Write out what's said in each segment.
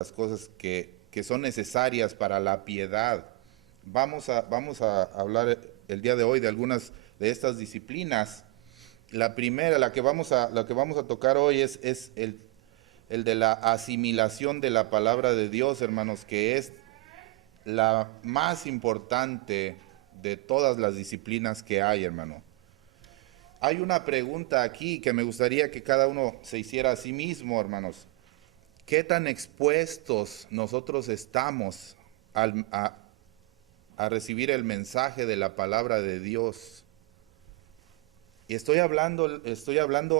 las cosas que son necesarias para la piedad. Vamos a hablar el día de hoy de algunas de estas disciplinas. La primera, la que vamos a tocar hoy es el de la asimilación de la palabra de Dios, hermanos, que es la más importante de todas las disciplinas que hay, hermano. Hay una pregunta aquí que me gustaría que cada uno se hiciera a sí mismo, hermanos. ¿Qué tan expuestos nosotros estamos a recibir el mensaje de la palabra de Dios? Y estoy hablando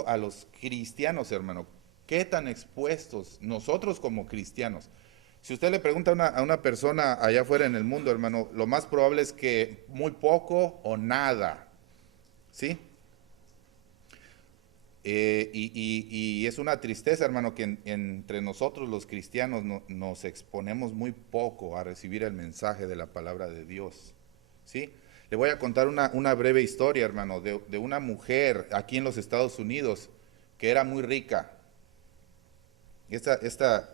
a los cristianos, hermano. ¿Qué tan expuestos nosotros como cristianos? Si usted le pregunta a una persona allá afuera en el mundo, hermano, lo más probable es que muy poco o nada, ¿sí? Y es una tristeza, hermano, que entre nosotros los cristianos nos exponemos muy poco a recibir el mensaje de la palabra de Dios, ¿sí? Le voy a contar una breve historia, hermano, de una mujer aquí en los Estados Unidos que era muy rica. Esta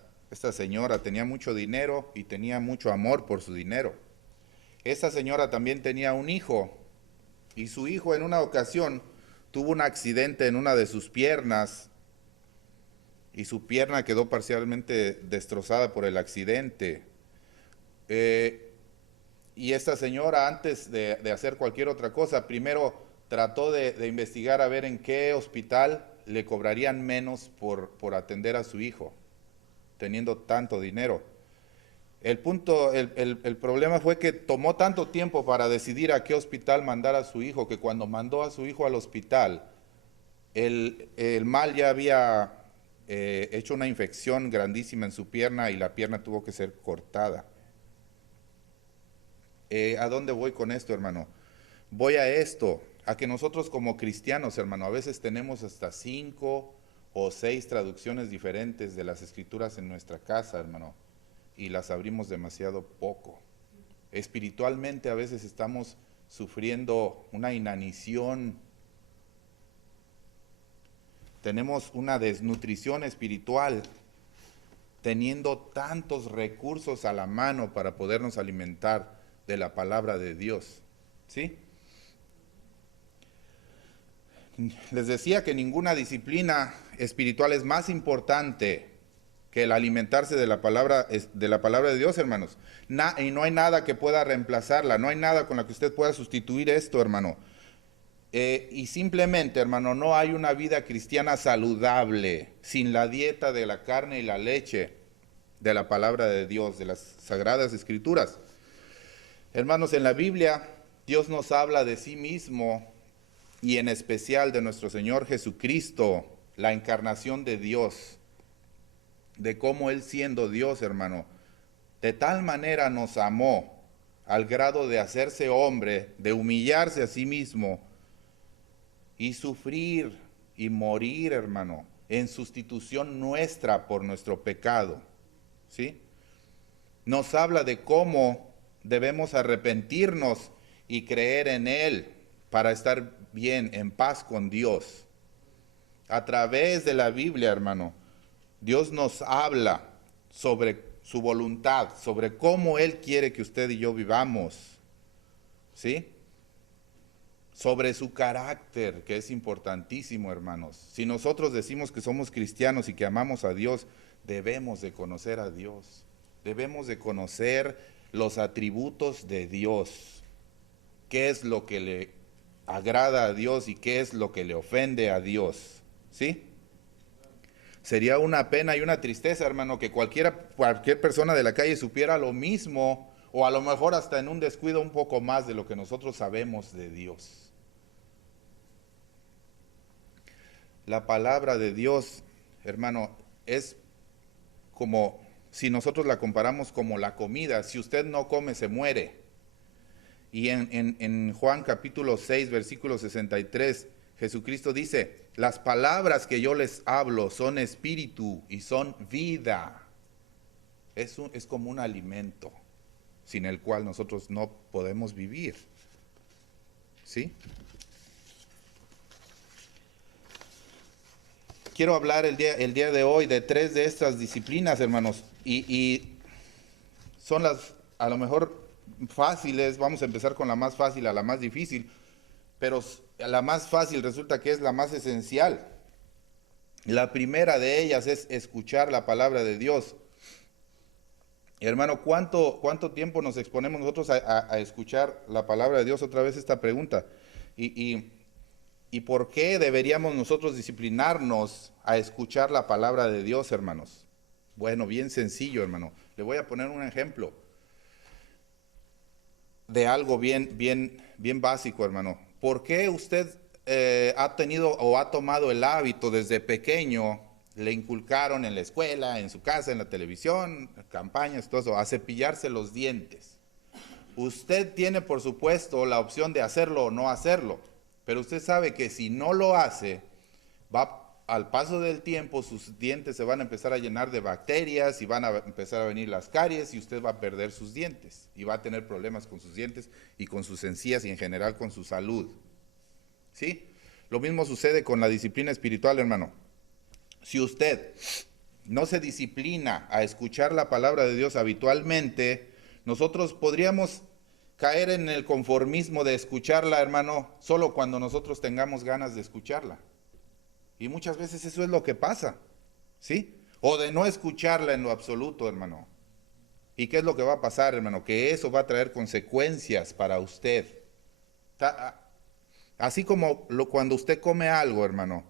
señora tenía mucho dinero y tenía mucho amor por su dinero. Esta señora también tenía un hijo y su hijo en una ocasión tuvo un accidente en una de sus piernas y su pierna quedó parcialmente destrozada por el accidente. Y esta señora, antes de hacer cualquier otra cosa, primero trató de investigar a ver en qué hospital le cobrarían menos por atender a su hijo, teniendo tanto dinero. El problema fue que tomó tanto tiempo para decidir a qué hospital mandar a su hijo, que cuando mandó a su hijo al hospital, el mal ya había hecho una infección grandísima en su pierna y la pierna tuvo que ser cortada. ¿A dónde voy con esto, hermano? Voy a esto, a que nosotros como cristianos, hermano, a veces tenemos hasta 5 o 6 traducciones diferentes de las escrituras en nuestra casa, hermano, y las abrimos demasiado poco. Espiritualmente a veces estamos sufriendo una inanición, tenemos una desnutrición espiritual, teniendo tantos recursos a la mano para podernos alimentar de la palabra de Dios, ¿sí? Les decía que ninguna disciplina espiritual es más importante que el alimentarse de la palabra de Dios, hermanos. Y no hay nada que pueda reemplazarla, no hay nada con la que usted pueda sustituir esto, hermano. Y simplemente, hermano, no hay una vida cristiana saludable sin la dieta de la carne y la leche de la palabra de Dios, de las sagradas escrituras. Hermanos, en la Biblia Dios nos habla de sí mismo y en especial de nuestro Señor Jesucristo, la encarnación de Dios, de cómo Él siendo Dios, hermano, de tal manera nos amó al grado de hacerse hombre, de humillarse a sí mismo y sufrir y morir, hermano, en sustitución nuestra por nuestro pecado, ¿sí? Nos habla de cómo debemos arrepentirnos y creer en Él para estar bien, en paz con Dios. A través de la Biblia, hermano, Dios nos habla sobre su voluntad, sobre cómo Él quiere que usted y yo vivamos, ¿sí? Sobre su carácter, que es importantísimo, hermanos. Si nosotros decimos que somos cristianos y que amamos a Dios, debemos de conocer a Dios. Debemos de conocer los atributos de Dios. ¿Qué es lo que le agrada a Dios y qué es lo que le ofende a Dios? ¿Sí? Sería una pena y una tristeza, hermano, que cualquier persona de la calle supiera lo mismo, o a lo mejor hasta en un descuido un poco más de lo que nosotros sabemos de Dios. La palabra de Dios, hermano, es como si nosotros la comparamos como la comida. Si usted no come, se muere. Y en Juan capítulo 6, versículo 63, Jesucristo dice: las palabras que yo les hablo son espíritu y son vida. Es como un alimento sin el cual nosotros no podemos vivir, ¿sí? Quiero hablar el día de hoy de 3 de estas disciplinas, hermanos. y son las, a lo mejor, fáciles. Vamos a empezar con la más fácil a la más difícil, pero la más fácil resulta que es la más esencial. La primera de ellas es escuchar la palabra de Dios. Hermano, ¿cuánto tiempo nos exponemos nosotros a escuchar la palabra de Dios? Otra vez esta pregunta. ¿Y por qué deberíamos nosotros disciplinarnos a escuchar la palabra de Dios, hermanos? Bueno, bien sencillo, hermano. Le voy a poner un ejemplo de algo bien básico, hermano. ¿Por qué usted ha tenido o ha tomado el hábito desde pequeño, le inculcaron en la escuela, en su casa, en la televisión, campañas, todo eso, a cepillarse los dientes? Usted tiene, por supuesto, la opción de hacerlo o no hacerlo, pero usted sabe que si no lo hace, al paso del tiempo sus dientes se van a empezar a llenar de bacterias y van a empezar a venir las caries y usted va a perder sus dientes y va a tener problemas con sus dientes y con sus encías y en general con su salud. ¿Sí? Lo mismo sucede con la disciplina espiritual, hermano. Si usted no se disciplina a escuchar la palabra de Dios habitualmente, nosotros podríamos caer en el conformismo de escucharla, hermano, solo cuando nosotros tengamos ganas de escucharla. Y muchas veces eso es lo que pasa, ¿sí? O de no escucharla en lo absoluto, hermano. ¿Y qué es lo que va a pasar, hermano? Que eso va a traer consecuencias para usted. Así como cuando usted come algo, hermano,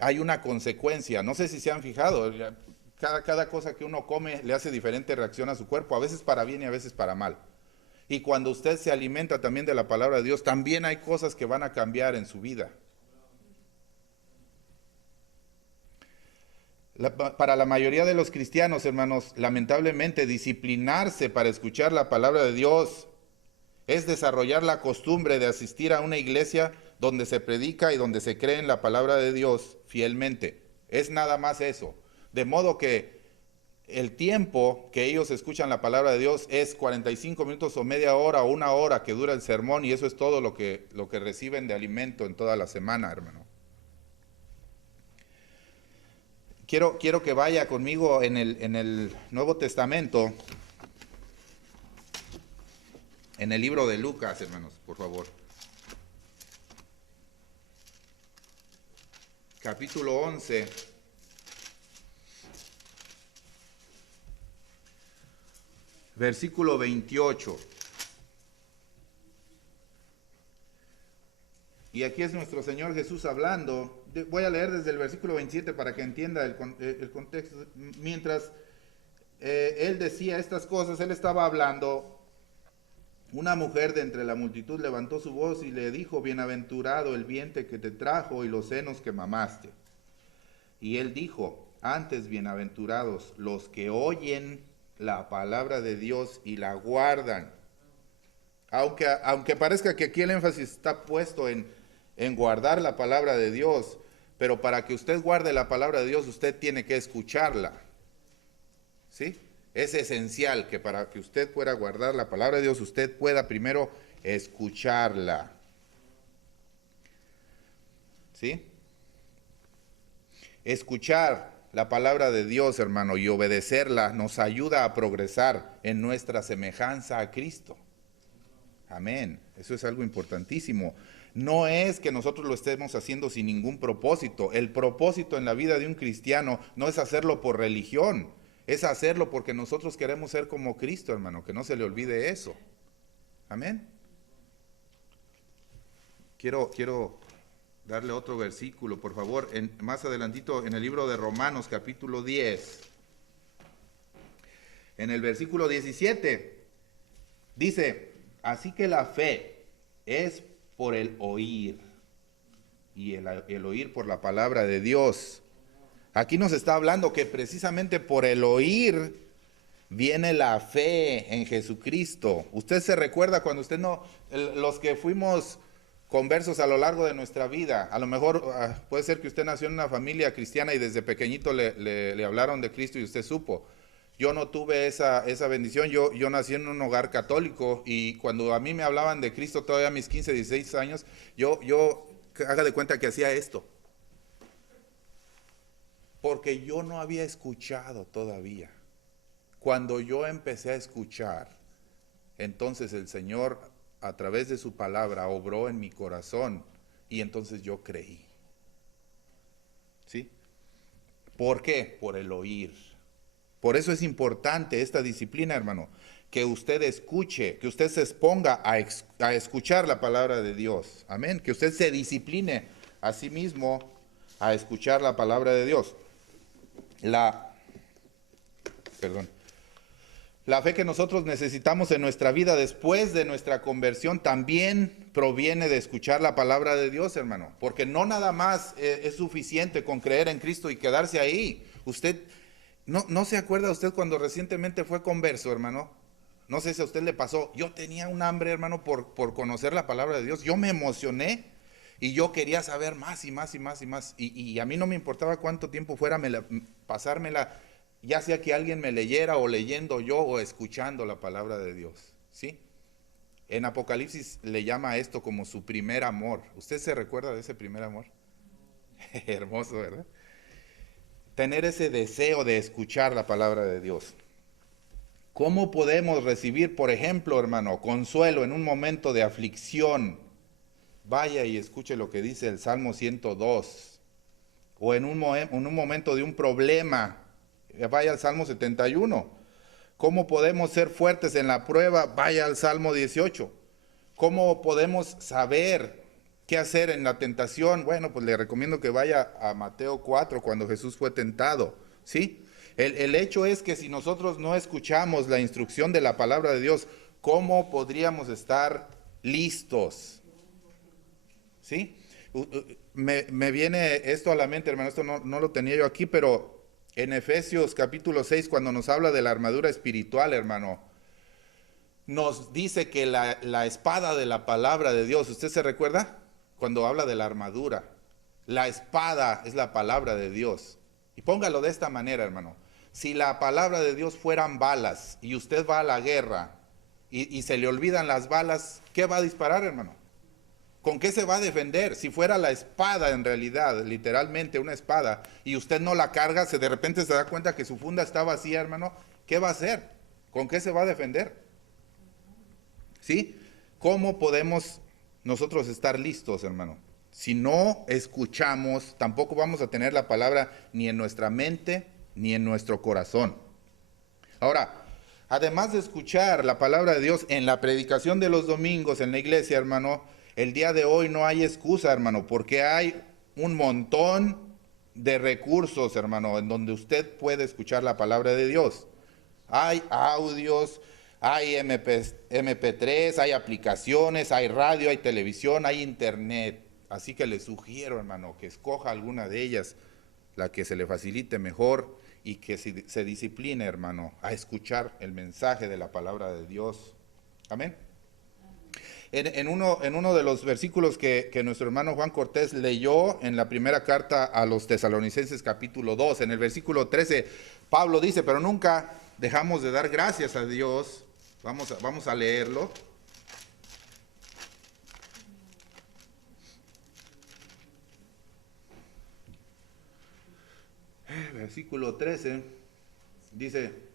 hay una consecuencia. No sé si se han fijado, cada cosa que uno come le hace diferente reacción a su cuerpo, a veces para bien y a veces para mal. Y cuando usted se alimenta también de la palabra de Dios, también hay cosas que van a cambiar en su vida. Para la mayoría de los cristianos, hermanos, lamentablemente, disciplinarse para escuchar la palabra de Dios es desarrollar la costumbre de asistir a una iglesia donde se predica y donde se cree en la palabra de Dios fielmente. Es nada más eso. De modo que el tiempo que ellos escuchan la palabra de Dios es 45 minutos o media hora o una hora que dura el sermón, y eso es todo lo que reciben de alimento en toda la semana, hermano. Quiero que vaya conmigo en el Nuevo Testamento, en el libro de Lucas, hermanos, por favor. Capítulo 11. Versículo 28. Y aquí es nuestro Señor Jesús hablando. Voy a leer desde el versículo 27 para que entienda el contexto. Mientras él decía estas cosas, él estaba hablando. Una mujer de entre la multitud levantó su voz y le dijo: bienaventurado el vientre que te trajo y los senos que mamaste. Y él dijo: antes bienaventurados los que oyen la palabra de Dios y la guardan. Aunque parezca que aquí el énfasis está puesto en guardar la palabra de Dios, pero para que usted guarde la palabra de Dios, usted tiene que escucharla. ¿Sí? Es esencial que para que usted pueda guardar la palabra de Dios, usted pueda primero escucharla. ¿Sí? Escuchar la palabra de Dios, hermano, y obedecerla nos ayuda a progresar en nuestra semejanza a Cristo. Amén. Eso es algo importantísimo. No es que nosotros lo estemos haciendo sin ningún propósito. El propósito en la vida de un cristiano no es hacerlo por religión, es hacerlo porque nosotros queremos ser como Cristo, hermano, que no se le olvide eso. Amén. Quiero darle otro versículo, por favor, más adelantito en el libro de Romanos, capítulo 10. En el versículo 17, dice: así que la fe es por el oír, y el oír por la palabra de Dios. Aquí nos está hablando que precisamente por el oír viene la fe en Jesucristo. Usted se recuerda cuando usted los que fuimos conversos a lo largo de nuestra vida, a lo mejor puede ser que usted nació en una familia cristiana y desde pequeñito le hablaron de Cristo y usted supo. Yo no tuve esa bendición. Yo nací en un hogar católico y cuando a mí me hablaban de Cristo, todavía a mis 15, 16 años, yo haga de cuenta que hacía esto. Porque yo no había escuchado todavía. Cuando yo empecé a escuchar, entonces el Señor a través de su palabra obró en mi corazón y entonces yo creí. ¿Sí? ¿Por qué? Por el oír. Por eso es importante esta disciplina, hermano, que usted escuche, que usted se exponga a escuchar la palabra de Dios. Amén. Que usted se discipline a sí mismo a escuchar la palabra de Dios. La fe que nosotros necesitamos en nuestra vida después de nuestra conversión también proviene de escuchar la palabra de Dios, hermano. Porque no nada más es suficiente con creer en Cristo y quedarse ahí. Usted, no se acuerda usted cuando recientemente fue converso, hermano. No sé si a usted le pasó. Yo tenía un hambre, hermano, por conocer la palabra de Dios. Yo me emocioné y yo quería saber más y más y más y más. Y a mí no me importaba cuánto tiempo fuera pasármela, ya sea que alguien me leyera o leyendo yo o escuchando la palabra de Dios, ¿sí? En Apocalipsis le llama a esto como su primer amor. ¿Usted se recuerda de ese primer amor? Hermoso, ¿verdad? Tener ese deseo de escuchar la palabra de Dios. ¿Cómo podemos recibir, por ejemplo, hermano, consuelo en un momento de aflicción? Vaya y escuche lo que dice el Salmo 102. O en un momento de un problema, vaya al Salmo 71. ¿Cómo podemos ser fuertes en la prueba? Vaya al Salmo 18. ¿Cómo podemos saber qué hacer en la tentación? Bueno, pues le recomiendo que vaya a Mateo 4, cuando Jesús fue tentado, ¿sí? El hecho es que si nosotros no escuchamos la instrucción de la palabra de Dios, ¿cómo podríamos estar listos? ¿Sí? Me viene esto a la mente, hermano, esto no lo tenía yo aquí, pero en Efesios capítulo 6, cuando nos habla de la armadura espiritual, hermano, nos dice que la espada de la palabra de Dios, ¿usted se recuerda? Cuando habla de la armadura, la espada es la palabra de Dios. Y póngalo de esta manera, hermano. Si la palabra de Dios fueran balas y usted va a la guerra y se le olvidan las balas, ¿qué va a disparar, hermano? ¿Con qué se va a defender? Si fuera la espada en realidad, literalmente una espada, y usted no la carga, de repente se da cuenta que su funda está vacía, hermano, ¿qué va a hacer? ¿Con qué se va a defender? ¿Sí? ¿Cómo podemos nosotros estar listos, hermano? Si no escuchamos, tampoco vamos a tener la palabra ni en nuestra mente ni en nuestro corazón. Ahora, además de escuchar la palabra de Dios en la predicación de los domingos en la iglesia, hermano, el día de hoy no hay excusa, hermano, porque hay un montón de recursos, hermano, en donde usted puede escuchar la palabra de Dios. Hay audios, hay MP3, hay aplicaciones, hay radio, hay televisión, hay internet. Así que le sugiero, hermano, que escoja alguna de ellas, la que se le facilite mejor, y que se discipline, hermano, a escuchar el mensaje de la palabra de Dios. Amén. En uno de los versículos que nuestro hermano Juan Cortés leyó en la primera carta a los Tesalonicenses capítulo 2, en el versículo 13, Pablo dice, pero nunca dejamos de dar gracias a Dios. Vamos a leerlo. Versículo 13 dice: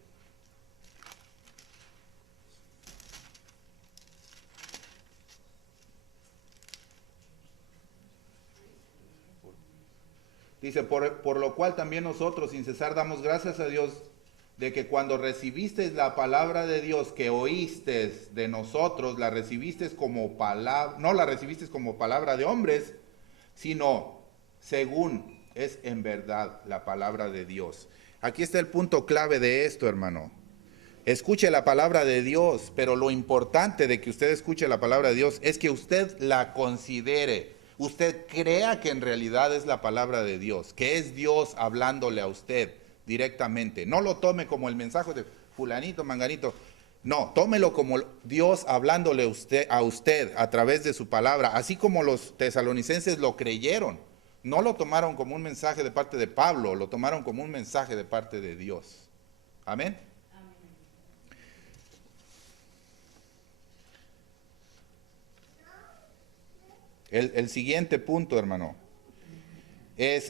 por lo cual también nosotros sin cesar damos gracias a Dios de que cuando recibisteis la palabra de Dios que oísteis de nosotros, la recibisteis como palabra, no la recibisteis como palabra de hombres, sino según es en verdad la palabra de Dios. Aquí está el punto clave de esto, hermano. Escuche la palabra de Dios, pero lo importante de que usted escuche la palabra de Dios es que usted la considere. Usted crea que en realidad es la palabra de Dios, que es Dios hablándole a usted directamente. No lo tome como el mensaje de fulanito, manganito. No, tómelo como Dios hablándole a usted a través de su palabra, así como los tesalonicenses lo creyeron. No lo tomaron como un mensaje de parte de Pablo, lo tomaron como un mensaje de parte de Dios. Amén. El siguiente punto, hermano,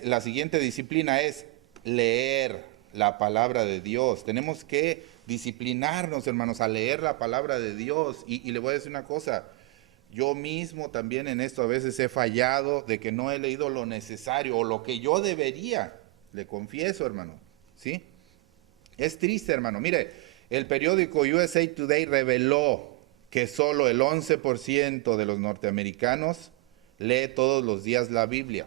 la siguiente disciplina es leer la palabra de Dios. Tenemos que disciplinarnos, hermanos, a leer la palabra de Dios. Y le voy a decir una cosa, yo mismo también en esto a veces he fallado de que no he leído lo necesario o lo que yo debería. Le confieso, hermano, ¿sí? Es triste, hermano. Mire, el periódico USA Today reveló que solo el 11% de los norteamericanos lee todos los días la Biblia,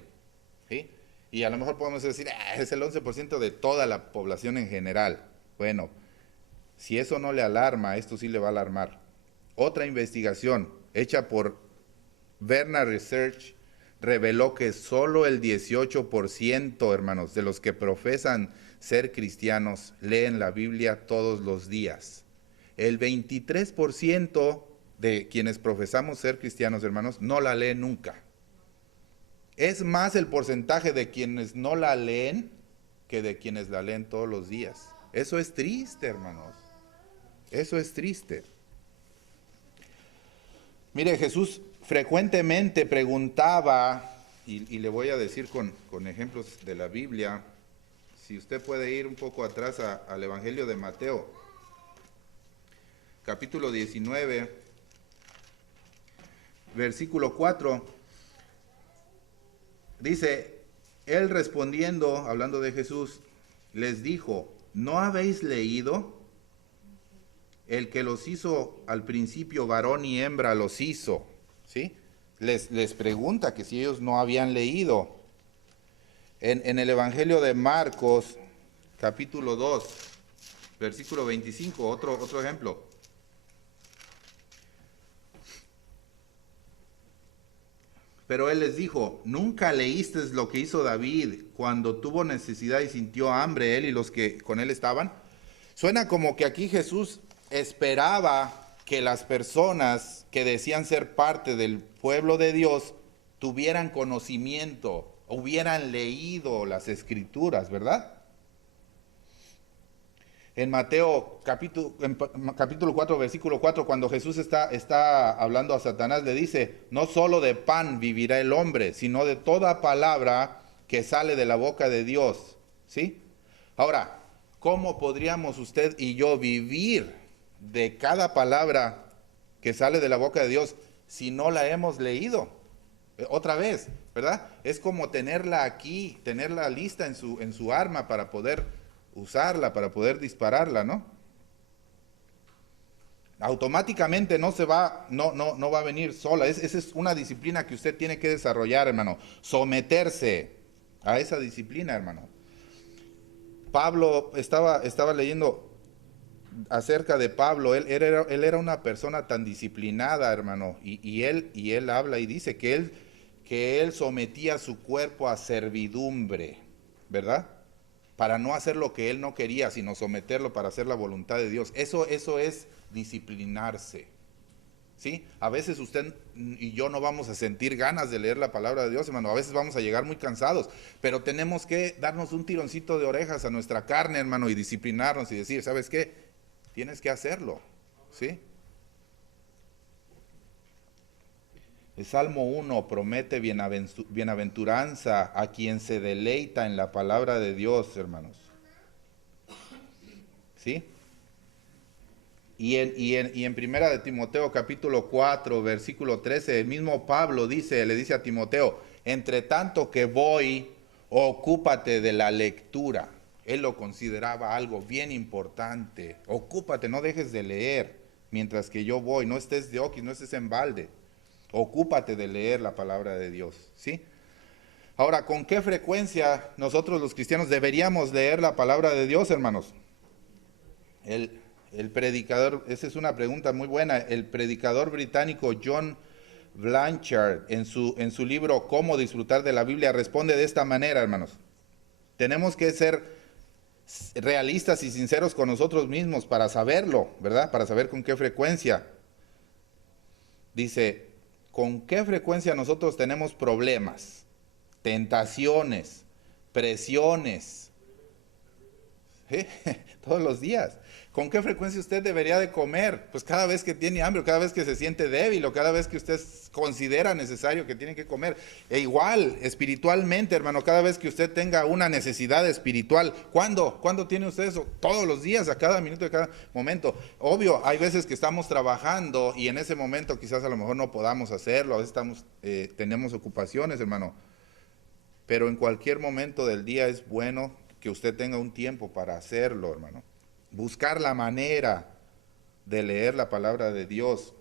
¿sí? Y a lo mejor podemos decir, es el 11% de toda la población en general. Bueno, si eso no le alarma, esto sí le va a alarmar. Otra investigación hecha por Verna Research reveló que solo el 18%, hermanos, de los que profesan ser cristianos leen la Biblia todos los días. El 23% de quienes profesamos ser cristianos, hermanos, no la leen nunca. Es más el porcentaje de quienes no la leen que de quienes la leen todos los días. Eso es triste, hermanos. Eso es triste. Mire, Jesús frecuentemente preguntaba, y le voy a decir con ejemplos de la Biblia, si usted puede ir un poco atrás al Evangelio de Mateo, capítulo 19, versículo 4, dice, él respondiendo, hablando de Jesús, les dijo, ¿no habéis leído? El que los hizo al principio varón y hembra los hizo, ¿sí? Les pregunta que si ellos no habían leído. En el Evangelio de Marcos, capítulo 2, versículo 25, otro ejemplo. Pero él les dijo, ¿nunca leíste lo que hizo David cuando tuvo necesidad y sintió hambre, él y los que con él estaban? Suena como que aquí Jesús esperaba que las personas que decían ser parte del pueblo de Dios tuvieran conocimiento, hubieran leído las Escrituras, ¿verdad? En Mateo capítulo 4, versículo 4, cuando Jesús está hablando a Satanás, le dice, no solo de pan vivirá el hombre, sino de toda palabra que sale de la boca de Dios, ¿sí? Ahora, ¿cómo podríamos usted y yo vivir de cada palabra que sale de la boca de Dios si no la hemos leído? Otra vez, ¿verdad? Es como tenerla aquí, tenerla lista en su arma para poder usarla, para poder dispararla, ¿no? Automáticamente no va a venir sola. Esa es una disciplina que usted tiene que desarrollar, hermano. Someterse a esa disciplina, hermano. Pablo estaba leyendo acerca de Pablo. Él era una persona tan disciplinada, hermano, y él habla y dice que él sometía su cuerpo a servidumbre, ¿verdad? Para no hacer lo que él no quería, sino someterlo para hacer la voluntad de Dios. Eso es disciplinarse, ¿sí? A veces usted y yo no vamos a sentir ganas de leer la palabra de Dios, hermano. A veces vamos a llegar muy cansados, pero tenemos que darnos un tironcito de orejas a nuestra carne, hermano, y disciplinarnos y decir, ¿sabes qué? Tienes que hacerlo, ¿sí? El Salmo 1 promete bienaventuranza a quien se deleita en la palabra de Dios, hermanos. ¿Sí? Y en Primera de Timoteo capítulo 4, versículo 13, el mismo Pablo le dice a Timoteo, entre tanto que voy, ocúpate de la lectura. Él lo consideraba algo bien importante. Ocúpate, no dejes de leer mientras que yo voy, no estés de oquis, no estés en balde. Ocúpate de leer la palabra de Dios, ¿sí? Ahora, ¿con qué frecuencia nosotros los cristianos deberíamos leer la palabra de Dios, hermanos? El predicador, esa es una pregunta muy buena, el predicador británico John Blanchard, en su libro Cómo disfrutar de la Biblia, responde de esta manera, hermanos. Tenemos que ser realistas y sinceros con nosotros mismos para saberlo, ¿verdad? Para saber con qué frecuencia. Dice, ¿con qué frecuencia nosotros tenemos problemas, tentaciones, presiones? ¿Sí? Todos los días. ¿Con qué frecuencia usted debería de comer? Pues cada vez que tiene hambre, o cada vez que se siente débil, o cada vez que usted considera necesario que tiene que comer. E igual, espiritualmente, hermano, cada vez que usted tenga una necesidad espiritual, ¿cuándo? ¿Cuándo tiene usted eso? Todos los días, a cada minuto, a cada momento. Obvio, hay veces que estamos trabajando y en ese momento quizás a lo mejor no podamos hacerlo, a veces tenemos ocupaciones, hermano. Pero en cualquier momento del día es bueno que usted tenga un tiempo para hacerlo, hermano. Buscar la manera de leer la palabra de Dios.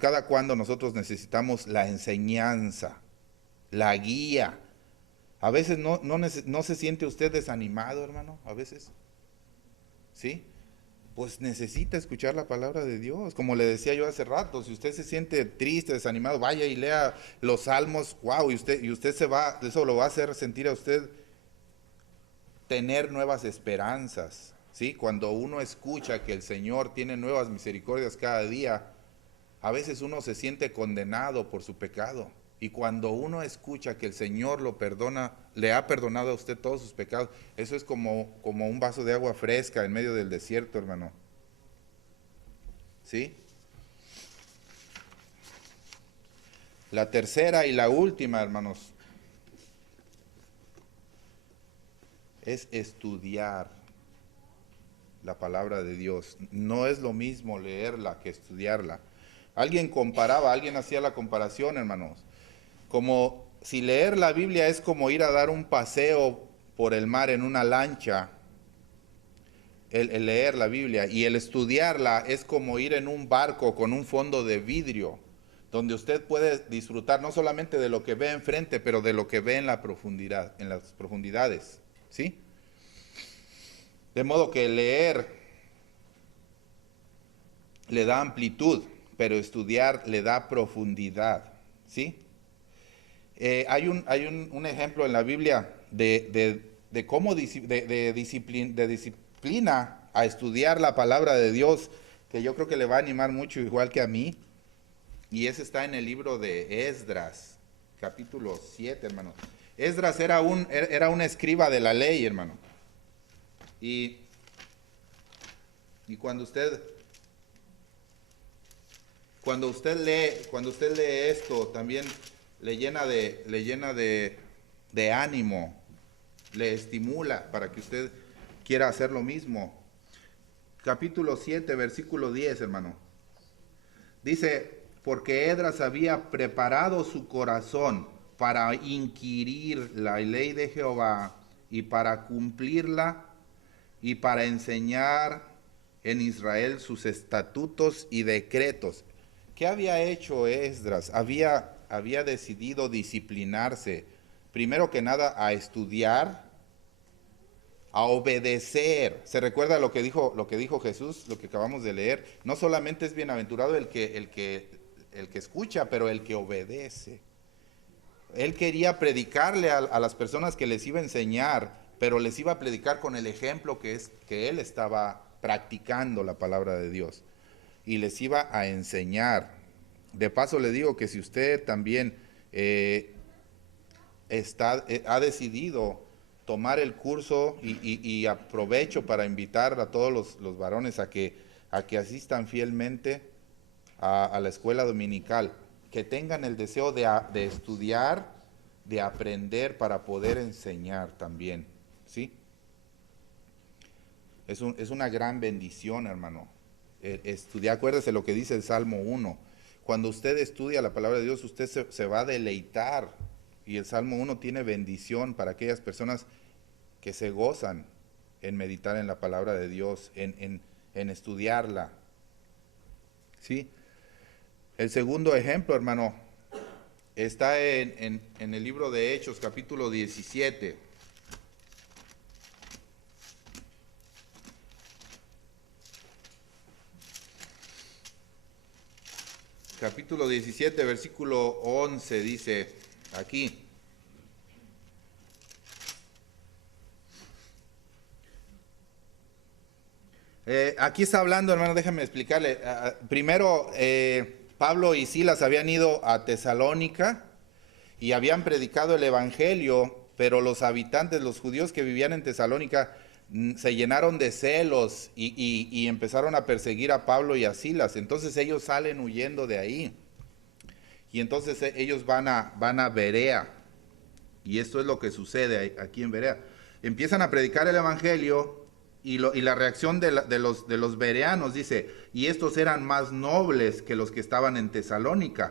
Cada cuando nosotros necesitamos la enseñanza, la guía. A veces no se siente usted desanimado, hermano, a veces, ¿sí? Pues necesita escuchar la palabra de Dios. Como le decía yo hace rato, si usted se siente triste, desanimado, vaya y lea los salmos, wow, y usted eso lo va a hacer sentir a usted tener nuevas esperanzas, ¿sí? Cuando uno escucha que el Señor tiene nuevas misericordias cada día, a veces uno se siente condenado por su pecado. Y cuando uno escucha que el Señor lo perdona, le ha perdonado a usted todos sus pecados, eso es como un vaso de agua fresca en medio del desierto, hermano. ¿Sí? La tercera y la última, hermanos, es estudiar la palabra de Dios. No es lo mismo leerla que estudiarla. Alguien hacía la comparación, hermanos, como si leer la Biblia es como ir a dar un paseo por el mar en una lancha, el leer la Biblia, y el estudiarla es como ir en un barco con un fondo de vidrio, donde usted puede disfrutar no solamente de lo que ve enfrente, pero de lo que ve en la profundidad, en las profundidades, ¿sí? De modo que leer le da amplitud, pero estudiar le da profundidad, ¿sí? Hay un ejemplo en la Biblia de cómo de disciplina a estudiar la palabra de Dios, que yo creo que le va a animar mucho, igual que a mí. Y ese está en el libro de Esdras, capítulo 7, hermano. Esdras era un escriba de la ley, hermano. Y cuando usted lee esto, también le llena de ánimo, le estimula para que usted quiera hacer lo mismo. Capítulo 7, versículo 10, hermano. Dice, porque Esdras había preparado su corazón para inquirir la ley de Jehová y para cumplirla y para enseñar en Israel sus estatutos y decretos. ¿Qué había hecho Esdras? Había decidido disciplinarse, primero que nada a estudiar, a obedecer. ¿Se recuerda lo que dijo Jesús, lo que acabamos de leer? No solamente es bienaventurado el que escucha, pero el que obedece. Él quería predicarle a las personas que les iba a enseñar, pero les iba a predicar con el ejemplo que él estaba practicando la palabra de Dios. Y les iba a enseñar. De paso le digo que si usted también ha decidido tomar el curso, y aprovecho para invitar a todos los varones a que asistan fielmente a la escuela dominical, que tengan el deseo de estudiar, de aprender para poder enseñar también, ¿sí? Es una gran bendición, hermano, estudiar. Acuérdese lo que dice el Salmo 1. Cuando usted estudia la palabra de Dios, usted se va a deleitar. Y el Salmo 1 tiene bendición para aquellas personas que se gozan en meditar en la palabra de Dios, en estudiarla. ¿Sí? El segundo ejemplo, hermano, está en el libro de Hechos, capítulo 17. Capítulo 17, versículo 11, dice aquí. Aquí está hablando, hermano, déjame explicarle. Primero, Pablo y Silas habían ido a Tesalónica y habían predicado el evangelio, pero los habitantes, los judíos que vivían en Tesalónica, se llenaron de celos y empezaron a perseguir a Pablo y a Silas. Entonces ellos salen huyendo de ahí. Y entonces ellos van a Berea. Y esto es lo que sucede aquí en Berea. Empiezan a predicar el evangelio y la reacción de los bereanos dice, y estos eran más nobles que los que estaban en Tesalónica,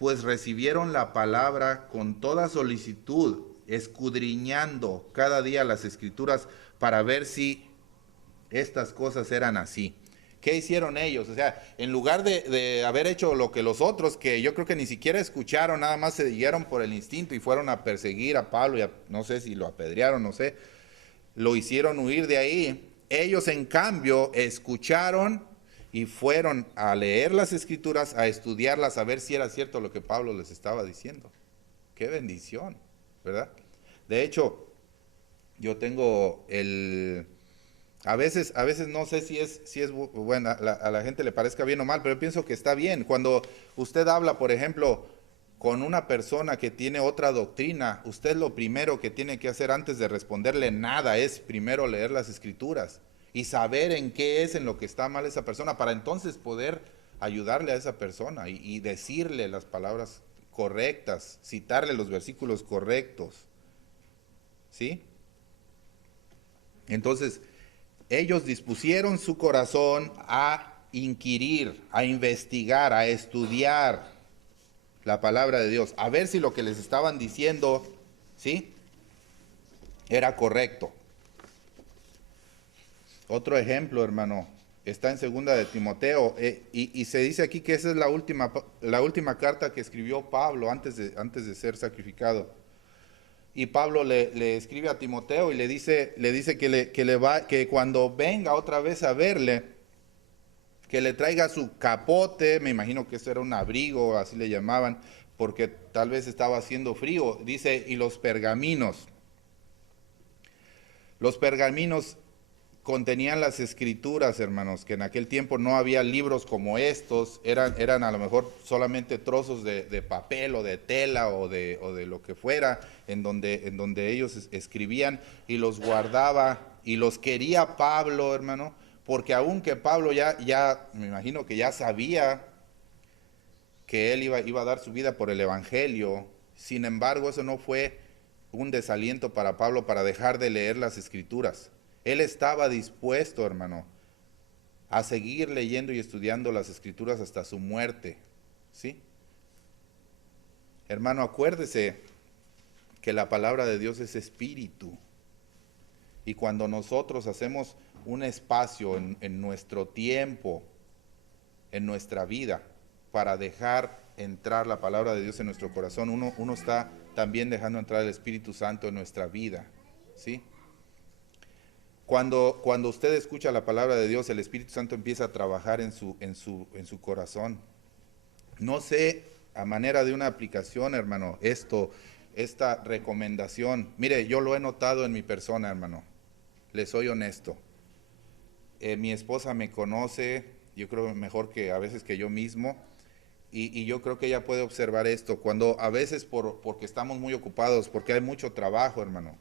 pues recibieron la palabra con toda solicitud, escudriñando cada día las escrituras para ver si estas cosas eran así. ¿Qué hicieron ellos? O sea, en lugar de haber hecho lo que los otros, que yo creo que ni siquiera escucharon, nada más se guiaron por el instinto y fueron a perseguir a Pablo, y no sé si lo apedrearon, no sé, lo hicieron huir de ahí. Ellos en cambio escucharon y fueron a leer las escrituras, a estudiarlas, a ver si era cierto lo que Pablo les estaba diciendo. ¡Qué bendición! ¿Verdad? De hecho, yo tengo a veces no sé si es bueno, a la gente le parezca bien o mal, pero yo pienso que está bien. Cuando usted habla, por ejemplo, con una persona que tiene otra doctrina, usted lo primero que tiene que hacer antes de responderle nada es primero leer las escrituras y saber en qué es en lo que está mal esa persona, para entonces poder ayudarle a esa persona y decirle las palabras correctas, citarle los versículos correctos. ¿Sí? Entonces, ellos dispusieron su corazón a inquirir, a investigar, a estudiar la palabra de Dios, a ver si lo que les estaban diciendo, ¿sí?, era correcto. Otro ejemplo, hermano, está en 2 de Timoteo, y se dice aquí que esa es la última carta que escribió Pablo antes de ser sacrificado. Y Pablo le escribe a Timoteo y le dice que cuando venga otra vez a verle, que le traiga su capote, me imagino que eso era un abrigo, así le llamaban, porque tal vez estaba haciendo frío, dice, y los pergaminos. Los pergaminos contenían las escrituras, hermanos, que en aquel tiempo no había libros como estos, eran a lo mejor solamente trozos de papel o de tela o de lo que fuera, en donde ellos escribían y los guardaba, y los quería Pablo, hermano, porque aunque Pablo ya me imagino que ya sabía que él iba a dar su vida por el evangelio, sin embargo eso no fue un desaliento para Pablo para dejar de leer las escrituras. Él estaba dispuesto, hermano, a seguir leyendo y estudiando las escrituras hasta su muerte, ¿sí? Hermano, acuérdese que la palabra de Dios es espíritu. Y cuando nosotros hacemos un espacio en nuestro tiempo, en nuestra vida, para dejar entrar la palabra de Dios en nuestro corazón, uno está también dejando entrar el Espíritu Santo en nuestra vida, ¿sí? Cuando usted escucha la palabra de Dios, el Espíritu Santo empieza a trabajar en su corazón. No sé, a manera de una aplicación, hermano, esta recomendación, mire, yo lo he notado en mi persona, hermano, le soy honesto. Mi esposa me conoce, yo creo mejor que a veces que yo mismo, y yo creo que ella puede observar esto, cuando a veces porque estamos muy ocupados, porque hay mucho trabajo, hermano,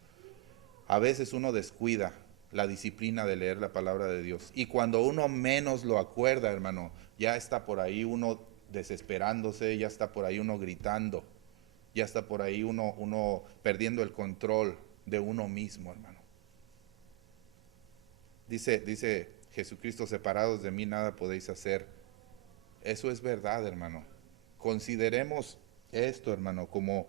a veces uno descuida la disciplina de leer la palabra de Dios. Y cuando uno menos lo acuerda, hermano, ya está por ahí uno desesperándose, ya está por ahí uno gritando, ya está por ahí uno perdiendo el control de uno mismo, hermano. Dice Jesucristo, separados de mí nada podéis hacer. Eso es verdad, hermano. Consideremos esto, hermano, como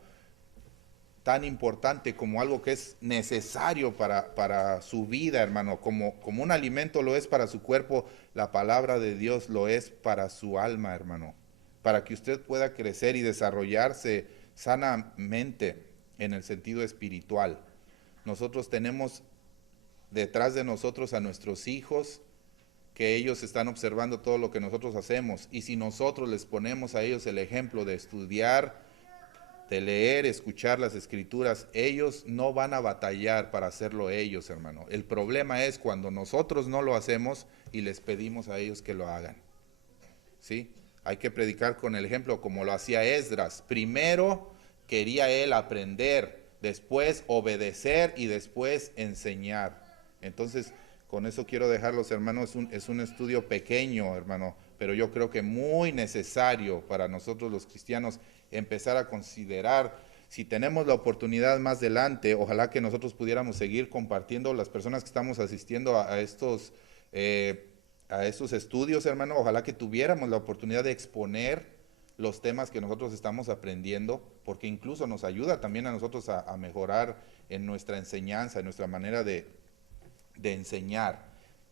tan importante, como algo que es necesario para su vida, hermano, como un alimento lo es para su cuerpo, la palabra de Dios lo es para su alma, hermano, para que usted pueda crecer y desarrollarse sanamente en el sentido espiritual. Nosotros tenemos detrás de nosotros a nuestros hijos, que ellos están observando todo lo que nosotros hacemos, y si nosotros les ponemos a ellos el ejemplo de estudiar, de leer, escuchar las escrituras, ellos no van a batallar para hacerlo ellos, hermano. El problema es cuando nosotros no lo hacemos y les pedimos a ellos que lo hagan, ¿sí? Hay que predicar con el ejemplo, como lo hacía Esdras. Primero quería él aprender, después obedecer y después enseñar. Entonces, con eso quiero dejarlos, hermanos, es un estudio pequeño, hermano, pero yo creo que muy necesario para nosotros los cristianos empezar a considerar. Si tenemos la oportunidad más adelante, ojalá que nosotros pudiéramos seguir compartiendo, las personas que estamos asistiendo a estos estudios, hermano, ojalá que tuviéramos la oportunidad de exponer los temas que nosotros estamos aprendiendo, porque incluso nos ayuda también a nosotros a mejorar en nuestra enseñanza, en nuestra manera de enseñar,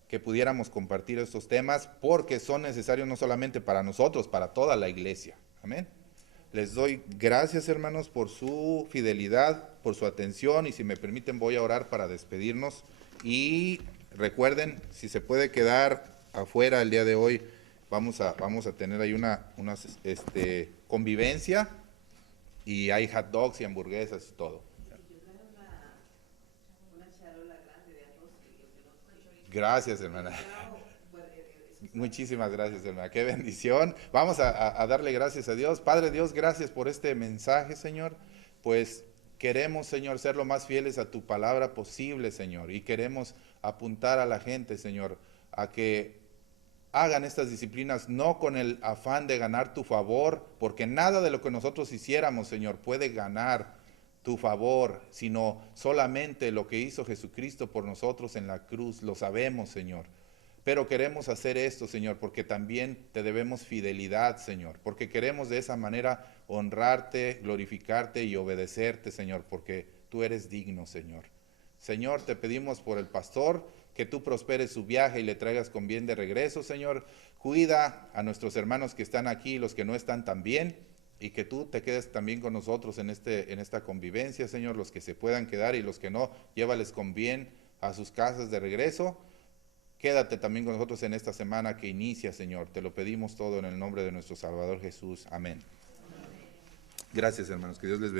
que pudiéramos compartir estos temas, porque son necesarios no solamente para nosotros, para toda la iglesia. Amén. Les doy gracias, hermanos, por su fidelidad, por su atención, y si me permiten voy a orar para despedirnos. Y recuerden, si se puede quedar afuera el día de hoy, vamos a tener ahí una convivencia, y hay hot dogs y hamburguesas y todo. Gracias, hermana. Muchísimas gracias, hermana. Qué bendición. Vamos a darle gracias a Dios. Padre Dios, gracias por este mensaje, Señor. Pues queremos, Señor, ser lo más fieles a tu palabra posible, Señor. Y queremos apuntar a la gente, Señor, a que hagan estas disciplinas no con el afán de ganar tu favor, porque nada de lo que nosotros hiciéramos, Señor, puede ganar tu favor, sino solamente lo que hizo Jesucristo por nosotros en la cruz. Lo sabemos, Señor. Pero queremos hacer esto, Señor, porque también te debemos fidelidad, Señor, porque queremos de esa manera honrarte, glorificarte y obedecerte, Señor, porque tú eres digno, Señor. Señor, te pedimos por el pastor, que tú prosperes su viaje y le traigas con bien de regreso, Señor. Cuida a nuestros hermanos que están aquí, los que no están tan bien, y que tú te quedes también con nosotros en esta convivencia, Señor. Los que se puedan quedar y los que no, llévales con bien a sus casas de regreso. Quédate también con nosotros en esta semana que inicia, Señor. Te lo pedimos todo en el nombre de nuestro Salvador Jesús. Amén. Gracias, hermanos. Que Dios les bendiga.